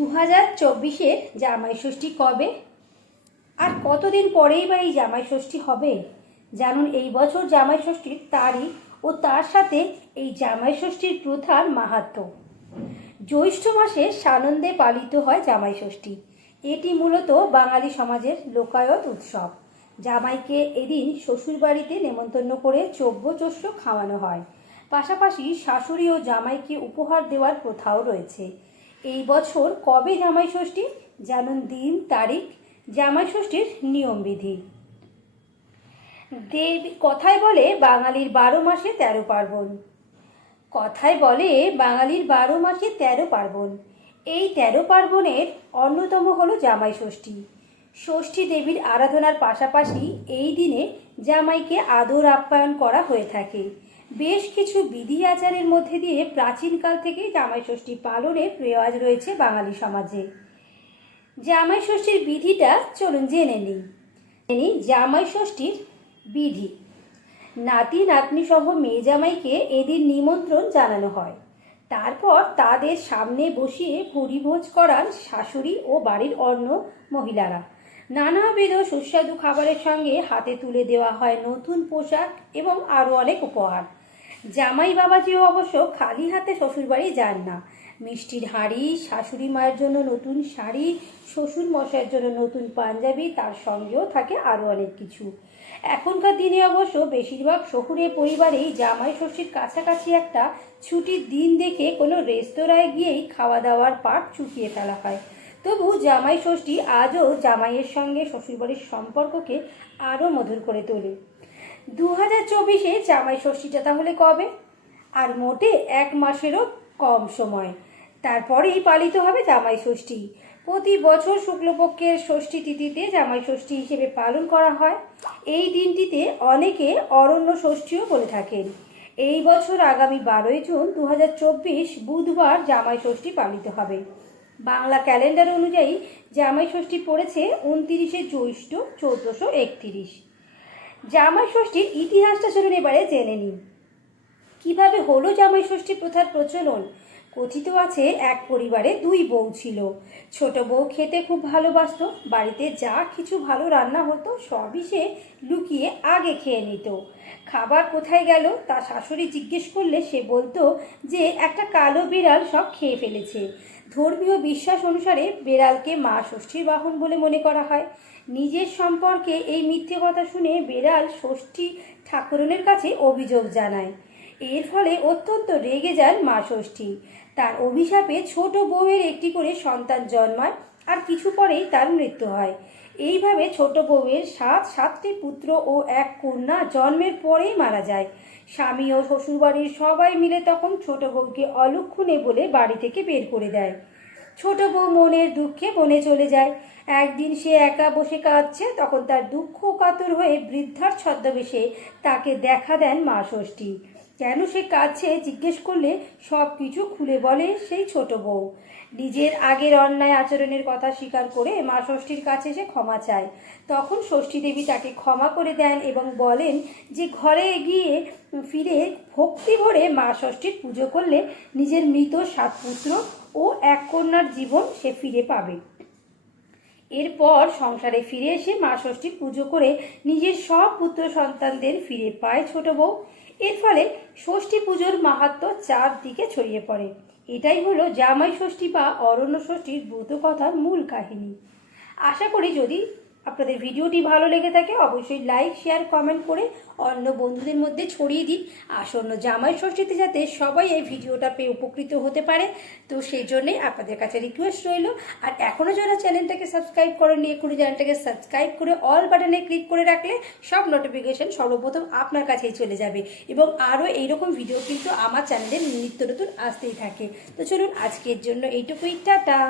দু হাজার চব্বিশের জামাই ষষ্ঠী কবে? আর কতদিন পরেই বা এই জামাই ষষ্ঠী হবে? জানুন, এই বছর জামাই ষষ্ঠীর তারিখ ও তার সাথে এই জামাই ষষ্ঠীর প্রথার মাহাত্ম্য জ্যৈষ্ঠ মাসে সানন্দে পালিত হয় জামাই ষষ্ঠী। এটি মূলত বাঙালি সমাজের লোকায়ত উৎসব। জামাইকে এদিন শ্বশুরবাড়িতে নেমন্তন্ন করে চব্য চস্য খাওয়ানো হয়। পাশাপাশি শাশুড়ি ও জামাইকে উপহার দেওয়ার প্রথাও রয়েছে। এই বছর কবে জামাই ষষ্ঠী? জানুন দিন, তারিখ। জামাই ষষ্ঠীর নিয়মবিধি দেব কথায় বলে বাঙালির বারো মাসে তেরো পার্বণ। কথায় বলে বাঙালির বারো মাসে তেরো পার্বণ। এই তেরো পার্বণের অন্যতম হলো জামাই ষষ্ঠী। ষষ্ঠী দেবীর আরাধনার পাশাপাশি এই দিনে জামাইকে আদর আপ্যায়ন করা হয়ে থাকে। বেশ কিছু বিধি আচারের মধ্যে দিয়ে প্রাচীনকাল থেকেই জামাই ষষ্ঠী পালনের রেওয়াজ রয়েছে বাঙালি সমাজে। জামাই ষষ্ঠীর বিধিটা চলুন জেনে নিই। জেনে জামাই ষষ্ঠীর বিধি। নাতি নাতনি সহ মেয়ে জামাইকে এদিন নিমন্ত্রণ জানানো হয়। তারপর তাদের সামনে বসিয়ে ভোজ করান শাশুড়ি ও বাড়ির অন্য মহিলারা। নানাবিধ সুস্বাদু খাবারের সঙ্গে হাতে তুলে দেওয়া হয় নতুন পোশাক এবং আরও অনেক উপহার। জামাই বাবাজিও অবশ্য খালি হাতে শ্বশুরবাড়ি যান না। মিষ্টির হাঁড়ি, শাশুড়ি মায়ের জন্য নতুন শাড়ি, শ্বশুর মশাইয়ের জন্য নতুন পাঞ্জাবি, তার সঙ্গেও থাকে আরও অনেক কিছু। এখনকার দিনে অবশ্য বেশিরভাগ শহুরে পরিবারেই জামাই ষষ্ঠীর কাছাকাছি একটা ছুটির দিন দেখে কোনো রেস্তোরাঁয় গিয়েই খাওয়া দাওয়ার পাট চুকিয়ে ফেলা হয়। তবু জামাই ষষ্ঠী আজও জামাইয়ের সঙ্গে শ্বশুরবাড়ির সম্পর্ককে আরও মধুর করে তোলে। দু হাজার চব্বিশে জামাই ষষ্ঠীটা তাহলে কবে? আর মোটে এক মাসেরও কম সময়। তারপরেই পালিত হবে জামাই ষষ্ঠী। প্রতি বছর শুক্লপক্ষের ষষ্ঠী তিথিতে জামাই ষষ্ঠী হিসেবে পালন করা হয়। এই দিনটিতে অনেকে অরণ্য ষষ্ঠীও বলে থাকেন। এই বছর আগামী বারোই জুন দু হাজার চব্বিশ বুধবার জামাই ষষ্ঠী পালিত হবে। বাংলা ক্যালেন্ডার অনুযায়ী জামাই ষষ্ঠী পড়েছে উনতিরিশে জ্যৈষ্ঠ চৌদ্দশো একতিরিশ। জামাই ষষ্ঠীর ইতিহাসটা চলুন এবারে জেনে নিন কীভাবে হলো জামাই ষষ্ঠী প্রথার প্রচলন? কথিত আছে, এক পরিবারে দুই বউ ছিল। ছোট বউ খেতে খুব ভালোবাসতো, বাড়িতে যা কিছু ভালো রান্না হতো সবই সে লুকিয়ে আগে খেয়ে নিত। খাবার কোথায় গেল তা শাশুড়ি জিজ্ঞেস করলে সে বলতো যে, একটা কালো বিড়াল সব খেয়ে ফেলেছে। ধর্মীয় বিশ্বাস অনুসারে বেড়ালকে মা ষষ্ঠীর বাহন বলে মনে করা হয়। নিজের সম্পর্কে এই মিথ্যে কথা শুনে বেড়াল ষষ্ঠী ঠাকুরনের কাছে অভিযোগ জানায়। এর ফলে অত্যন্ত রেগে যান মা ষষ্ঠী। তার অভিশাপে ছোট বউয়ের একটি করে সন্তান জন্মায়। আর কিছু পরেই তার মৃত্যু হয়। এইভাবে ছোট বউয়ের সাত, সাতটি পুত্র ও এক কন্যা জন্মের পরেই মারা যায়। স্বামী ও শ্বশুরবাড়ির সবাই মিলে তখন ছোট বউকে অলক্ষণে বলে বাড়ি থেকে বের করে দেয়। ছোট বউ মনের দুঃখে বনে চলে যায়। একদিন সে একা বসে কাঁদছে, তখন তার দুঃখ কাতর হয়ে বৃদ্ধার ছদ্মবেশে তাকে দেখা দেন মা ষষ্ঠী। কেন সে কাছে জিজ্ঞেস করলে সব কিছু খুলে বলে সেই ছোট বউ। নিজের আগের অন্যায় আচরণের কথা স্বীকার করে মা ষষ্ঠীর কাছে সে ক্ষমা চায়। তখন ষষ্ঠী দেবী তাকে ক্ষমা করে দেন এবং বলেন যে ঘরে গিয়ে ফিরে ভক্তি ভরে মা ষষ্ঠীর পুজো করলে নিজের মৃত সাত পুত্র ও এক কন্যার জীবন সে ফিরে পাবে। এরপর সংসারে ফিরে এসে মা ষষ্ঠীর পুজো করে নিজের সব পুত্র সন্তানদের ফিরে পায় ছোট বউ। এর ফলে ষষ্ঠী পুজোর মাহাত্ম চারদিকে ছড়িয়ে পড়ে। এটাই হলো জামাই ষষ্ঠী বা অরণ্য ষষ্ঠীর ব্রত কথার মূল কাহিনী। আশা করি যদি আপনাদের ভিডিওটি ভালো লেগে থাকে, অবশ্যই লাইক শেয়ার কমেন্ট করে অন্য বন্ধুদের মধ্যে ছড়িয়ে দিন। আসন্ন জামাই ষষ্ঠীতে যাতে সবাই এই ভিডিওটা পেয়ে উপকৃত হতে পারে, তো সেই জন্যে আপনাদের কাছে রিকোয়েস্ট রইল। আর এখনও যারা চ্যানেলটাকে সাবস্ক্রাইব করেননি এক্ষুনি চ্যানেলটাকে সাবস্ক্রাইব করে অল বাটনে ক্লিক করে রাখলে সব নোটিফিকেশন সর্বপ্রথম আপনার কাছেই চলে যাবে। এবং আরও এইরকম ভিডিও কিন্তু আমার চ্যানেলে নিত্য নতুন আসতেই থাকে। তো চলুন আজকের জন্য এইটুকুই, টাটা!